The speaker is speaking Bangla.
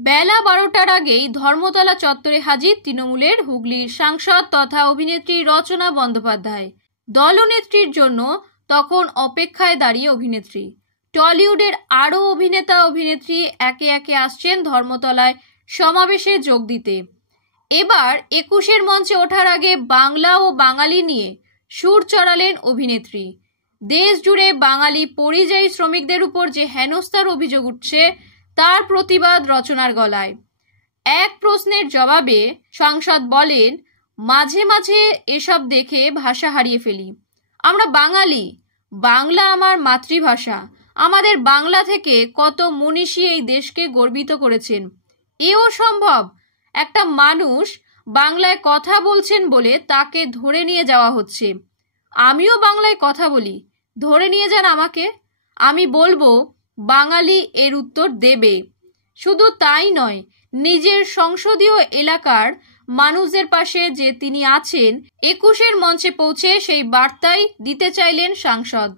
বেলা 12টার আগেই ধর্মতলা চত্বরে হাজির তৃণমূলের হুগলির সাংসদ তথা অভিনেত্রী রচনা বন্দ্যোপাধ্যায়। দলনেত্রীর জন্য তখন অপেক্ষায় দাঁড়িয়ে অভিনেত্রী। টলিউডের আরও অভিনেতা অভিনেত্রী একে একে আসছেন ধর্মতলায় সমাবেশে যোগ দিতে। এবার 21-এর মঞ্চে ওঠার আগে বাংলা ও বাঙালি নিয়ে সুর চড়ালেন অভিনেত্রী। দেশ জুড়ে বাঙালি পরিযায়ী শ্রমিকদের উপর যে হেনস্থার অভিযোগ উঠছে তার প্রতিবাদ রচনার গলায়। এক প্রশ্নের জবাবে সাংসদ বলেন, মাঝে মাঝে এসব দেখে ভাষা হারিয়ে ফেলি। আমরা বাঙালি, বাংলা আমার মাতৃভাষা। আমাদের বাংলা থেকে কত মনীষী এই দেশকে গর্বিত করেছেন। এও সম্ভব, একটা মানুষ বাংলায় কথা বলছেন বলে তাকে ধরে নিয়ে যাওয়া হচ্ছে। আমিও বাংলায় কথা বলি, ধরে নিয়ে যান আমাকে। আমি বলবো বাঙালি এর উত্তর দেবে। শুধু তাই নয়, নিজের সংসদীয় এলাকার মানুষদের পাশে যে তিনি আছেন 21-এর মঞ্চে পৌঁছে সেই বার্তাই দিতে চাইলেন সাংসদ।